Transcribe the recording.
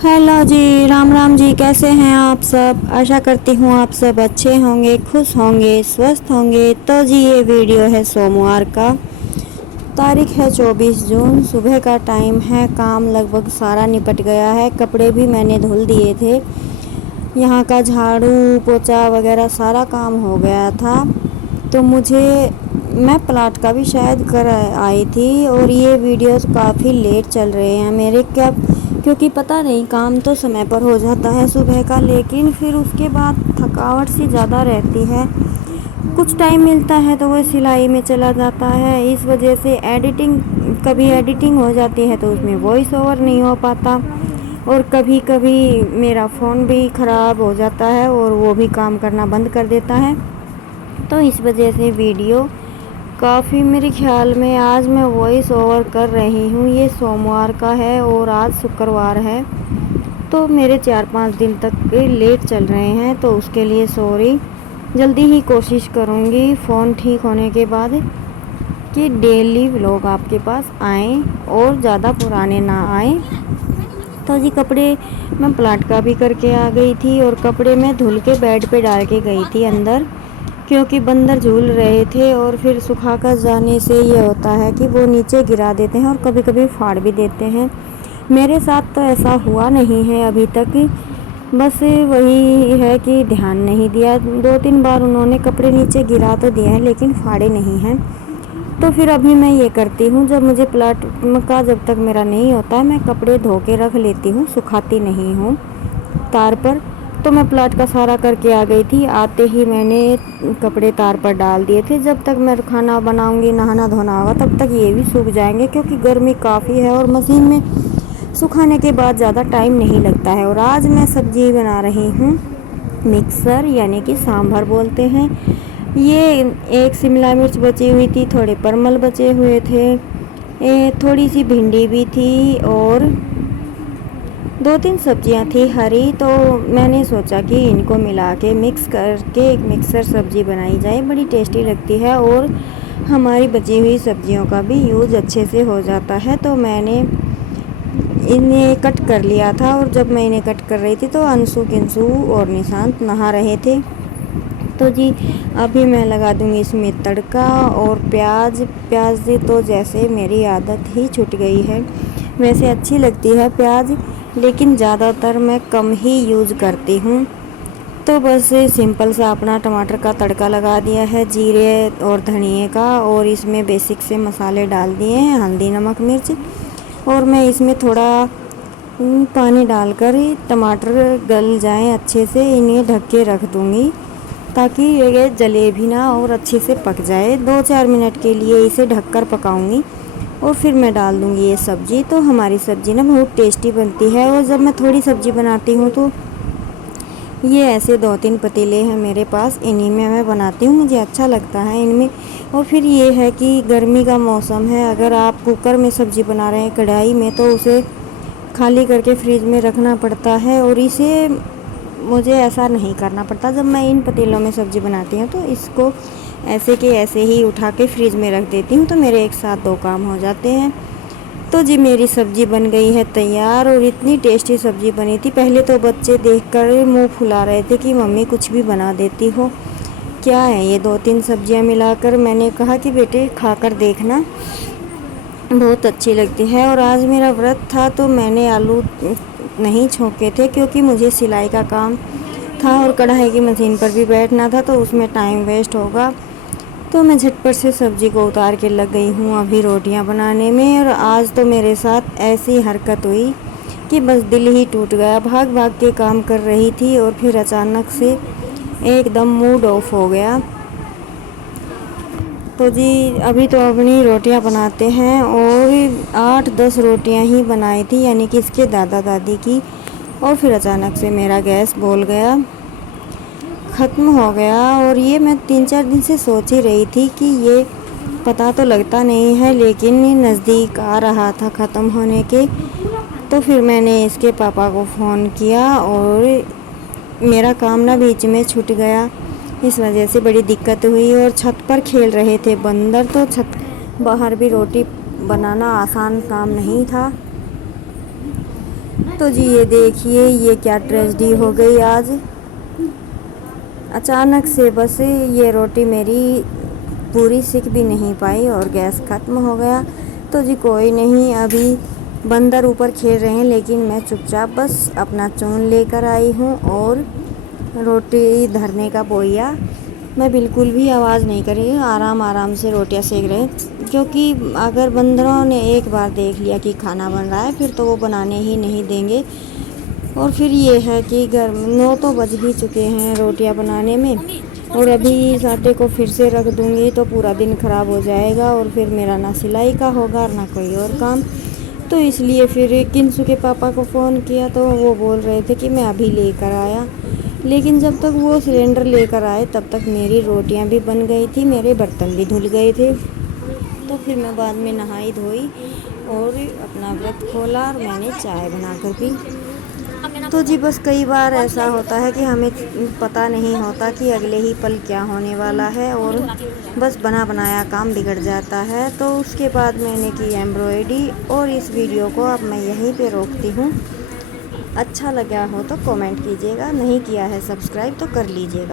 Hello जी, राम राम जी। कैसे हैं आप सब? आशा करती हूँ आप सब अच्छे होंगे, खुश होंगे, स्वस्थ होंगे। तो जी ये वीडियो है सोमवार का। तारीख है 24 जून। सुबह का टाइम है। काम लगभग सारा निपट गया है। कपड़े भी मैंने धुल दिए थे। यहाँ का झाड़ू पोछा वगैरह सारा काम हो गया था। तो मैं प्लाट का भी शायद कर आई थी। और ये वीडियोस काफ़ी लेट चल रहे हैं मेरे, क्या क्योंकि पता नहीं, काम तो समय पर हो जाता है सुबह का, लेकिन फिर उसके बाद थकावट सी ज़्यादा रहती है। कुछ टाइम मिलता है तो वो सिलाई में चला जाता है। इस वजह से कभी एडिटिंग हो जाती है तो उसमें वॉइस ओवर नहीं हो पाता। और कभी कभी मेरा फ़ोन भी ख़राब हो जाता है और वो भी काम करना बंद कर देता है। तो इस वजह से वीडियो काफ़ी, मेरे ख्याल में आज मैं वॉइस ओवर कर रही हूँ। ये सोमवार का है और आज शुक्रवार है। तो मेरे 4-5 दिन तक लेट चल रहे हैं, तो उसके लिए सॉरी। जल्दी ही कोशिश करूँगी फ़ोन ठीक होने के बाद कि डेली व्लॉग आपके पास आएँ और ज़्यादा पुराने ना आए। तो जी कपड़े मैं प्लाट का भी करके आ गई थी और कपड़े मैं धुल के बेड पे डाल के गई थी अंदर, क्योंकि बंदर झूल रहे थे। और फिर सुखा कर जाने से ये होता है कि वो नीचे गिरा देते हैं और कभी कभी फाड़ भी देते हैं। मेरे साथ तो ऐसा हुआ नहीं है अभी तक। बस वही है कि ध्यान नहीं दिया। 2-3 बार उन्होंने कपड़े नीचे गिरा तो दिए हैं लेकिन फाड़े नहीं हैं। तो फिर अभी मैं ये करती हूँ, जब मुझे प्लाट का जब तक मेरा नहीं होता मैं कपड़े धो के रख लेती हूँ, सुखाती नहीं हूँ तार पर। तो मैं प्लाट का सारा करके आ गई थी। आते ही मैंने कपड़े तार पर डाल दिए थे। जब तक मैं खाना बनाऊंगी, नहाना धोना होगा, तब तक ये भी सूख जाएंगे, क्योंकि गर्मी काफ़ी है और मशीन में सुखाने के बाद ज़्यादा टाइम नहीं लगता है। और आज मैं सब्जी बना रही हूँ मिक्सर, यानी कि सांभर बोलते हैं। ये एक शिमला मिर्च बची हुई थी, थोड़े परमल बचे हुए थे, थोड़ी सी भिंडी भी थी और 2-3 सब्जियां थी हरी। तो मैंने सोचा कि इनको मिला के मिक्स करके एक मिक्सर सब्जी बनाई जाए, बड़ी टेस्टी लगती है और हमारी बची हुई सब्जियों का भी यूज़ अच्छे से हो जाता है। तो मैंने इन्हें कट कर लिया था। और जब मैं इन्हें कट कर रही थी तो अंशु किंशु और निशांत नहा रहे थे। तो जी अभी मैं लगा दूंगी इसमें तड़का। और प्याज तो जैसे मेरी आदत ही छूट गई है। वैसे अच्छी लगती है प्याज, लेकिन ज़्यादातर मैं कम ही यूज़ करती हूँ। तो बस सिंपल सा अपना टमाटर का तड़का लगा दिया है, जीरे और धनिए का। और इसमें बेसिक से मसाले डाल दिए हैं, हल्दी नमक मिर्च। और मैं इसमें थोड़ा पानी डालकर टमाटर गल जाएं अच्छे से, इन्हें ढक के रख दूँगी ताकि ये जले भी ना और अच्छे से पक जाए। 2-4 मिनट के लिए इसे ढककर पकाऊंगी और फिर मैं डाल दूँगी ये सब्ज़ी। तो हमारी सब्ज़ी ना बहुत टेस्टी बनती है। और जब मैं थोड़ी सब्ज़ी बनाती हूँ तो ये ऐसे 2-3 पतीले हैं मेरे पास, इन्हीं में मैं बनाती हूँ, मुझे अच्छा लगता है इनमें। और फिर ये है कि गर्मी का मौसम है, अगर आप कुकर में सब्ज़ी बना रहे हैं कढ़ाई में, तो उसे खाली करके फ्रिज में रखना पड़ता है। और इसे मुझे ऐसा नहीं करना पड़ता। जब मैं इन पतीलों में सब्ज़ी बनाती हूँ तो इसको ऐसे के ऐसे ही उठा के फ्रिज में रख देती हूँ, तो मेरे एक साथ 2 काम हो जाते हैं। तो जी मेरी सब्ज़ी बन गई है तैयार और इतनी टेस्टी सब्ज़ी बनी थी। पहले तो बच्चे देखकर मुंह फुला रहे थे कि मम्मी कुछ भी बना देती हो, क्या है ये 2-3 सब्जियां मिलाकर। मैंने कहा कि बेटे खाकर देखना, बहुत अच्छी लगती है। और आज मेरा व्रत था तो मैंने आलू नहीं छोंके थे, क्योंकि मुझे सिलाई का काम था और कढ़ाई की मशीन पर भी बैठना था, तो उसमें टाइम वेस्ट होगा। तो मैं झटपट से सब्ज़ी को उतार के लग गई हूँ अभी रोटियाँ बनाने में। और आज तो मेरे साथ ऐसी हरकत हुई कि बस दिल ही टूट गया। भाग भाग के काम कर रही थी और फिर अचानक से एकदम मूड ऑफ हो गया। तो जी अभी तो अपनी रोटियां बनाते हैं। और 8-10 रोटियां ही बनाई थी, यानी कि इसके दादा दादी की। और फिर अचानक से मेरा गैस बोल गया, ख़त्म हो गया। और ये मैं 3-4 दिन से सोच ही रही थी कि ये पता तो लगता नहीं है, लेकिन नज़दीक आ रहा था ख़त्म होने के। तो फिर मैंने इसके पापा को फ़ोन किया और मेरा काम ना बीच में छूट गया। इस वजह से बड़ी दिक्कत हुई। और छत पर खेल रहे थे बंदर, तो छत बाहर भी रोटी बनाना आसान काम नहीं था। तो जी ये देखिए ये क्या ट्रेजेडी हो गई आज। अचानक से बस ये रोटी मेरी पूरी सिक भी नहीं पाई और गैस ख़त्म हो गया। तो जी कोई नहीं, अभी बंदर ऊपर खेल रहे हैं, लेकिन मैं चुपचाप बस अपना चून लेकर आई हूँ और रोटी धरने का बोया। मैं बिल्कुल भी आवाज़ नहीं कर रही हूँ, आराम आराम से रोटियां सेक रहे हैं, क्योंकि अगर बंदरों ने एक बार देख लिया कि खाना बन रहा है फिर तो वो बनाने ही नहीं देंगे। और फिर ये है कि घर 9 तो बज ही चुके हैं रोटियां बनाने में, और अभी इस आटे को फिर से रख दूँगी तो पूरा दिन ख़राब हो जाएगा और फिर मेरा ना सिलाई का होगा ना कोई और काम। तो इसलिए फिर किंसु के पापा को फ़ोन किया तो वो बोल रहे थे कि मैं अभी लेकर आया, लेकिन जब तक वो सिलेंडर लेकर आए तब तक मेरी रोटियां भी बन गई थी, मेरे बर्तन भी धुल गए थे। तो फिर मैं बाद में नहाई धोई और अपना व्रत खोला और मैंने चाय बनाकर पी। तो जी बस कई बार ऐसा होता है कि हमें पता नहीं होता कि अगले ही पल क्या होने वाला है और बस बना बनाया काम बिगड़ जाता है। तो उसके बाद मैंने की एम्ब्रॉयडरी और इस वीडियो को अब मैं यहीं पे रोकती हूँ। अच्छा लगा हो तो कमेंट कीजिएगा, नहीं किया है सब्सक्राइब तो कर लीजिएगा।